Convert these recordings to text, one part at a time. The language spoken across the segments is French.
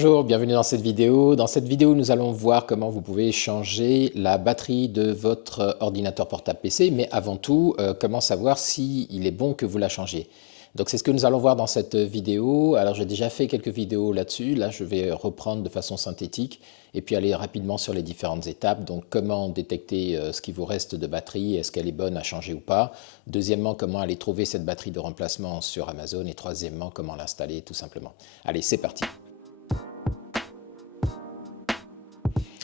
Bonjour, bienvenue dans cette vidéo. Dans cette vidéo, nous allons voir comment vous pouvez changer la batterie de votre ordinateur portable PC, mais avant tout, comment savoir s'il est bon que vous la changiez. Donc c'est ce que nous allons voir dans cette vidéo. Alors j'ai déjà fait quelques vidéos là-dessus. Là, je vais reprendre de façon synthétique et puis aller rapidement sur les différentes étapes. Donc comment détecter ce qui vous reste de batterie, est-ce qu'elle est bonne à changer ou pas. Deuxièmement, comment aller trouver cette batterie de remplacement sur Amazon. Et troisièmement, comment l'installer tout simplement. Allez, c'est parti.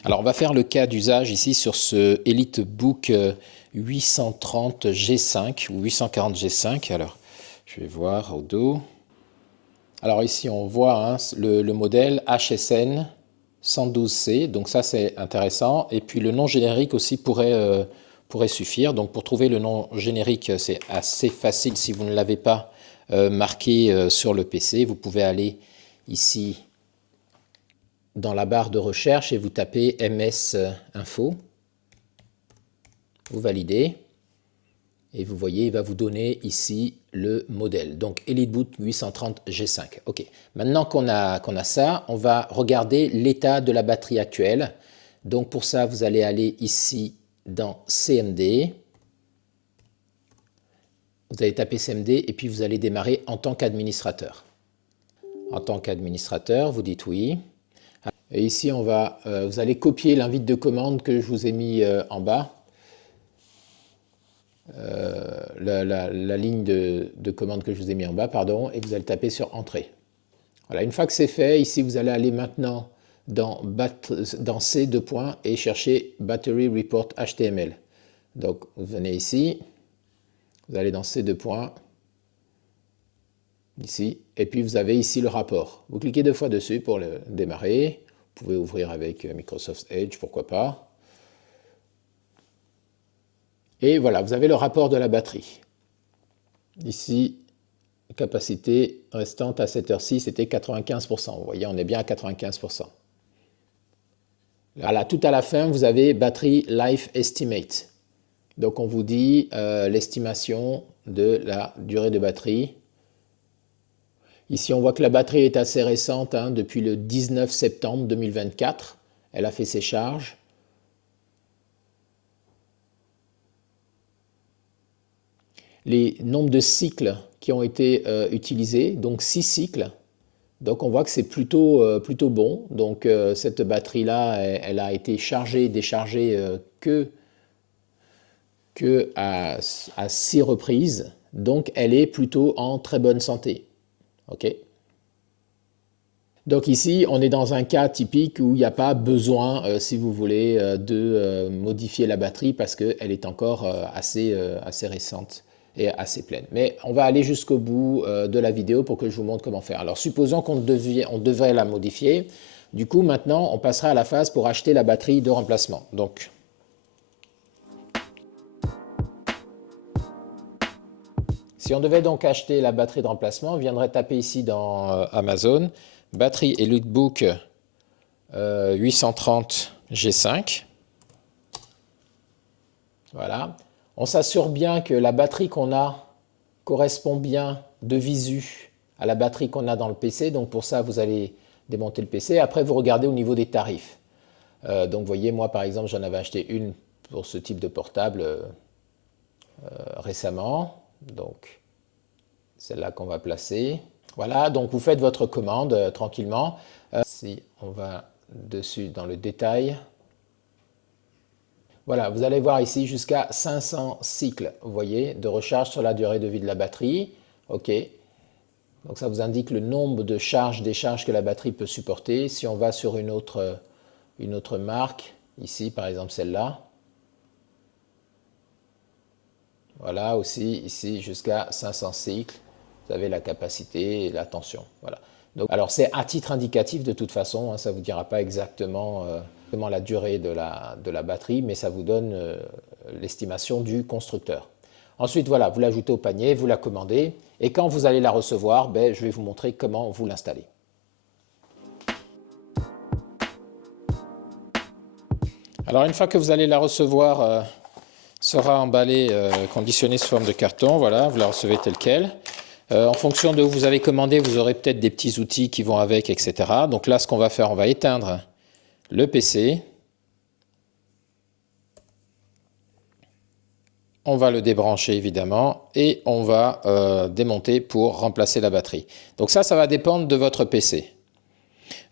Alors on va faire le cas d'usage ici sur ce EliteBook 830 G5 ou 840 G5. Alors je vais voir au dos. Alors ici on voit le modèle HSN 112C, donc ça c'est intéressant. Et puis le nom générique aussi pourrait suffire. Donc pour trouver le nom générique, c'est assez facile si vous ne l'avez pas marqué sur le PC. Vous pouvez aller ici dans la barre de recherche et vous tapez MS Info. Vous validez et vous voyez, il va vous donner ici le modèle. Donc EliteBook 830 G5. Ok. Maintenant qu'on a ça, on va regarder l'état de la batterie actuelle. Donc pour ça, vous allez aller ici dans CMD. Vous allez taper CMD et puis vous allez démarrer en tant qu'administrateur. En tant qu'administrateur, vous dites oui. Et ici, vous allez copier l'invite de commande que je vous ai mis en bas. La ligne de commande que je vous ai mis en bas, pardon, et vous allez taper sur Entrée. Voilà, une fois que c'est fait, ici, vous allez aller maintenant dans C deux points et chercher Battery Report HTML. Donc, vous venez ici, vous allez dans C deux points, ici, et puis vous avez ici le rapport. Vous cliquez deux fois dessus pour le démarrer. Vous pouvez ouvrir avec Microsoft Edge, pourquoi pas. Et voilà, vous avez le rapport de la batterie. Ici, capacité restante à cette heure-ci, c'était 95%. Vous voyez, on est bien à 95%. Voilà, tout à la fin, vous avez Battery Life Estimate. Donc, on vous dit l'estimation de la durée de batterie. Ici, on voit que la batterie est assez récente, depuis le 19 septembre 2024. Elle a fait ses charges. Les nombres de cycles qui ont été utilisés, donc 6 cycles. Donc on voit que c'est plutôt bon. Donc cette batterie-là, elle a été chargée et déchargée que à 6 reprises. Donc elle est plutôt en très bonne santé. OK. Donc ici, on est dans un cas typique où il n'y a pas besoin, si vous voulez, de modifier la batterie parce qu'elle est encore assez récente et assez pleine. Mais on va aller jusqu'au bout de la vidéo pour que je vous montre comment faire. Alors supposons qu'on devrait la modifier. Du coup, maintenant, on passera à la phase pour acheter la batterie de remplacement. Donc, si on devait donc acheter la batterie de remplacement, on viendrait taper ici dans Amazon, batterie EliteBook 830 G5. Voilà. On s'assure bien que la batterie qu'on a correspond bien de visu à la batterie qu'on a dans le PC. Donc pour ça, vous allez démonter le PC. Après, vous regardez au niveau des tarifs. Donc vous voyez, moi par exemple, j'en avais acheté une pour ce type de portable récemment. Donc celle-là qu'on va placer. Voilà, donc vous faites votre commande tranquillement. Si on va dessus dans le détail. Voilà, vous allez voir ici jusqu'à 500 cycles, vous voyez, de recharge sur la durée de vie de la batterie. OK. Donc ça vous indique le nombre de charges-décharges que la batterie peut supporter. Si on va sur une autre marque, ici par exemple celle-là. Voilà, aussi ici jusqu'à 500 cycles. Vous avez la capacité et la tension. Voilà. Donc, alors c'est à titre indicatif de toute façon, ça ne vous dira pas exactement la durée de la batterie, mais ça vous donne l'estimation du constructeur. Ensuite, voilà, vous l'ajoutez au panier, vous la commandez, et quand vous allez la recevoir, je vais vous montrer comment vous l'installez. Alors une fois que vous allez la recevoir, sera emballée, conditionnée sous forme de carton, voilà, vous la recevez telle quelle. En fonction de où vous avez commandé, vous aurez peut-être des petits outils qui vont avec, etc. Donc là, ce qu'on va faire, on va éteindre le PC. On va le débrancher évidemment et on va démonter pour remplacer la batterie. Donc ça va dépendre de votre PC.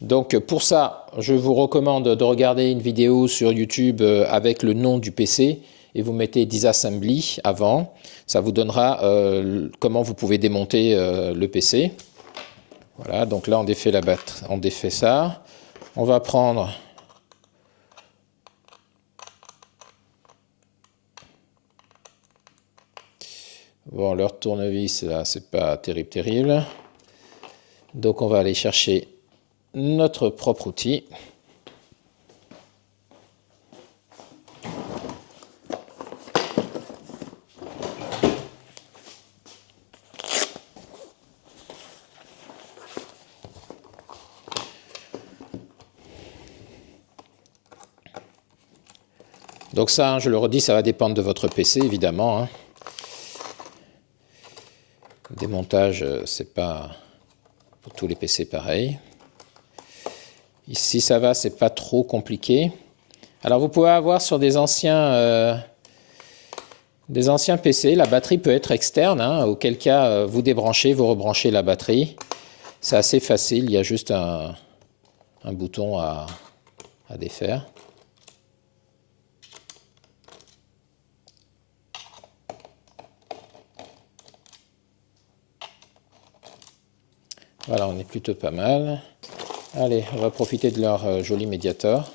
Donc pour ça, je vous recommande de regarder une vidéo sur YouTube avec le nom du PC et vous mettez disassembly avant. Ça vous donnera comment vous pouvez démonter le PC. Voilà, donc là on défait la batterie, on défait ça. On va prendre bon, leur tournevis là, c'est pas terrible. Donc on va aller chercher notre propre outil. Donc ça, je le redis, ça va dépendre de votre PC évidemment, hein. Le démontage, c'est pas pour tous les PC pareil. Ici ça va, c'est pas trop compliqué. Alors vous pouvez avoir sur des anciens PC, la batterie peut être externe, hein, auquel cas vous débranchez, vous rebranchez la batterie. C'est assez facile, il y a juste un bouton à défaire. Voilà, on est plutôt pas mal. Allez, on va profiter de leur joli médiator.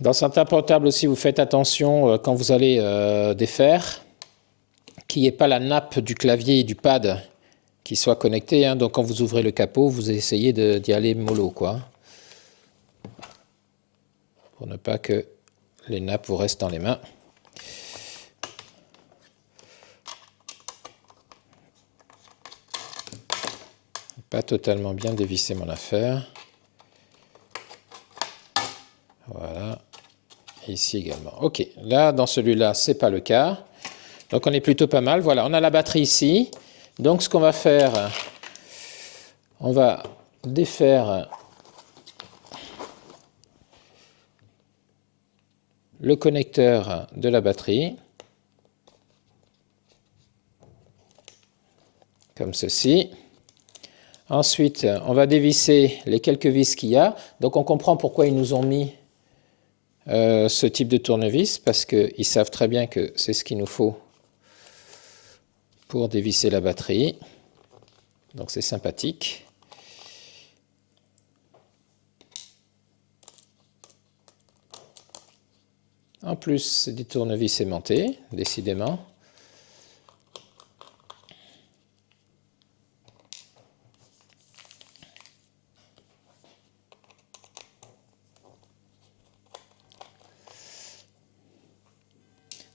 Dans certains portables aussi, vous faites attention quand vous allez défaire, qu'il n'y ait pas la nappe du clavier et du pad qui soit connectée, hein. Donc quand vous ouvrez le capot, vous essayez d'y aller mollo, quoi. Pour ne pas que les nappes vous restent dans les mains. Pas totalement bien dévisser mon affaire. Voilà. Et ici également. Ok, là dans celui-là, c'est pas le cas. Donc on est plutôt pas mal. Voilà, on a la batterie ici. Donc ce qu'on va faire, on va défaire le connecteur de la batterie. Comme ceci. Ensuite, on va dévisser les quelques vis qu'il y a. Donc on comprend pourquoi ils nous ont mis ce type de tournevis, parce qu'ils savent très bien que c'est ce qu'il nous faut pour dévisser la batterie. Donc c'est sympathique. En plus, c'est des tournevis aimantés, décidément.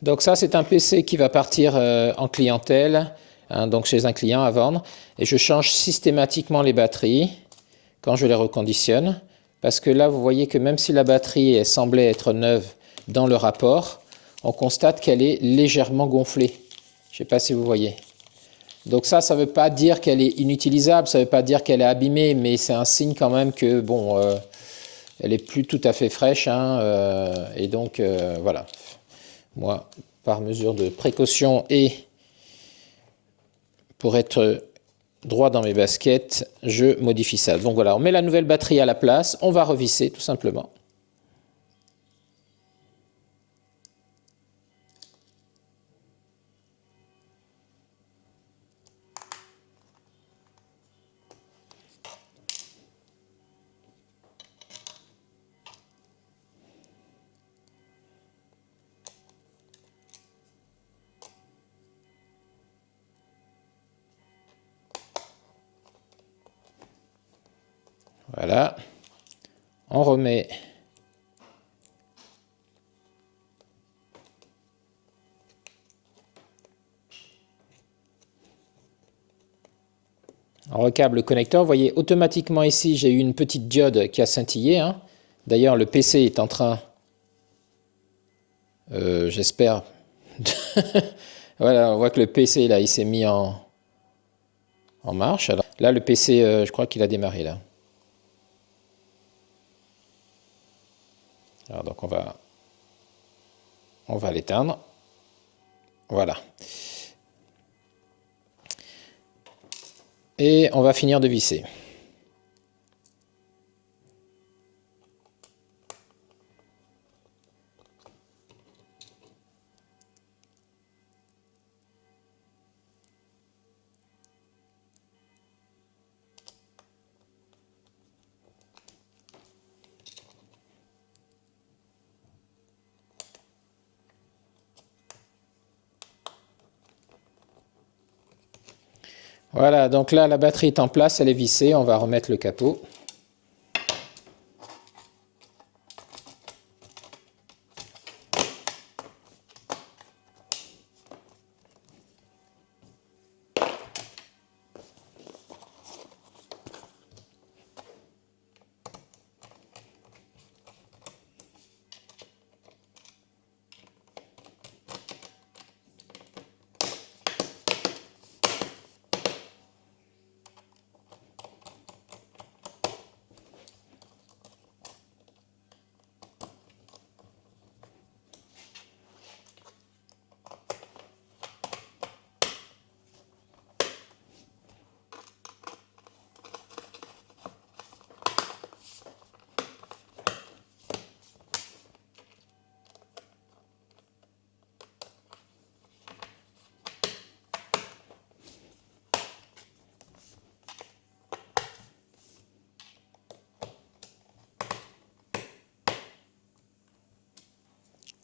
Donc ça, c'est un PC qui va partir en clientèle, hein, donc chez un client à vendre. Et je change systématiquement les batteries quand je les reconditionne. Parce que là, vous voyez que même si la batterie elle semblait être neuve dans le rapport, on constate qu'elle est légèrement gonflée. Je ne sais pas si vous voyez. Donc ça ne veut pas dire qu'elle est inutilisable, ça ne veut pas dire qu'elle est abîmée, mais c'est un signe quand même que, bon, elle n'est plus tout à fait fraîche, hein, et donc, voilà. Moi, par mesure de précaution et pour être droit dans mes baskets, je modifie ça. Donc voilà, on met la nouvelle batterie à la place, on va revisser tout simplement. Voilà. On remet on recable le connecteur. Vous voyez, automatiquement ici, j'ai eu une petite diode qui a scintillé. Hein. D'ailleurs, le PC est en train, j'espère, voilà, on voit que le PC, là, il s'est mis en marche. Alors, là, le PC, je crois qu'il a démarré, là. Alors, donc, on va l'éteindre. Voilà. Et on va finir de visser. Voilà, donc là, la batterie est en place, elle est vissée. On va remettre le capot.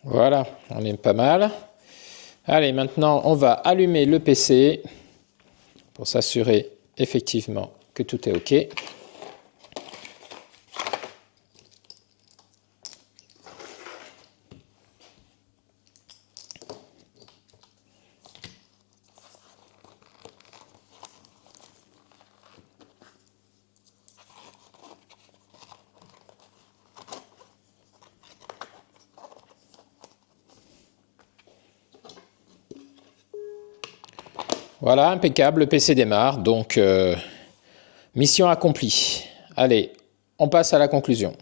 Voilà, on est pas mal. Allez, maintenant, on va allumer le PC pour s'assurer effectivement que tout est OK. Voilà, impeccable, le PC démarre, donc mission accomplie. Allez, on passe à la conclusion.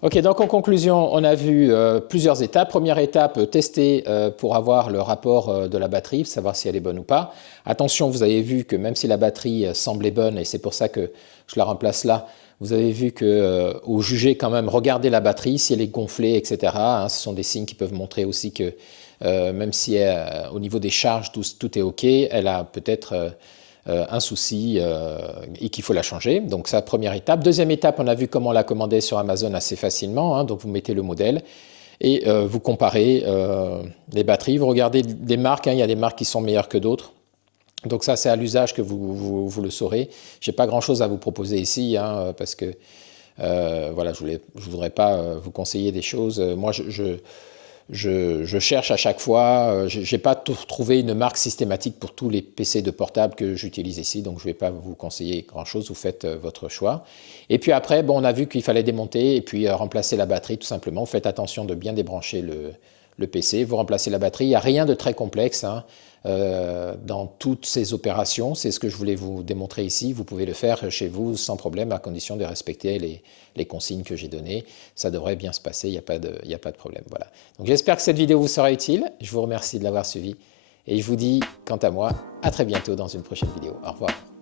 Ok, donc en conclusion, on a vu plusieurs étapes. Première étape, tester pour avoir le rapport de la batterie, savoir si elle est bonne ou pas. Attention, vous avez vu que même si la batterie semblait bonne, et c'est pour ça que je la remplace là, vous avez vu que au juger quand même, regardez la batterie, si elle est gonflée, etc. Hein, ce sont des signes qui peuvent montrer aussi que même si au niveau des charges, tout est OK, elle a peut-être un souci et qu'il faut la changer. Donc ça, première étape. Deuxième étape, on a vu comment la commander sur Amazon assez facilement. Hein, donc vous mettez le modèle et vous comparez les batteries. Vous regardez des marques, hein, il y a des marques qui sont meilleures que d'autres. Donc ça, c'est à l'usage que vous le saurez. Je n'ai pas grand-chose à vous proposer ici, hein, parce que voilà, je ne voudrais pas vous conseiller des choses. Moi, je cherche à chaque fois, je n'ai pas trouvé une marque systématique pour tous les PC de portable que j'utilise ici, donc je ne vais pas vous conseiller grand-chose, vous faites votre choix. Et puis après, bon, on a vu qu'il fallait démonter et puis remplacer la batterie tout simplement. Vous faites attention de bien débrancher le PC, vous remplacez la batterie, il n'y a rien de très complexe hein, dans toutes ces opérations, c'est ce que je voulais vous démontrer ici, vous pouvez le faire chez vous sans problème à condition de respecter les consignes que j'ai données, ça devrait bien se passer, il n'y a pas de problème. Voilà. Donc j'espère que cette vidéo vous sera utile, je vous remercie de l'avoir suivi et je vous dis quant à moi à très bientôt dans une prochaine vidéo. Au revoir.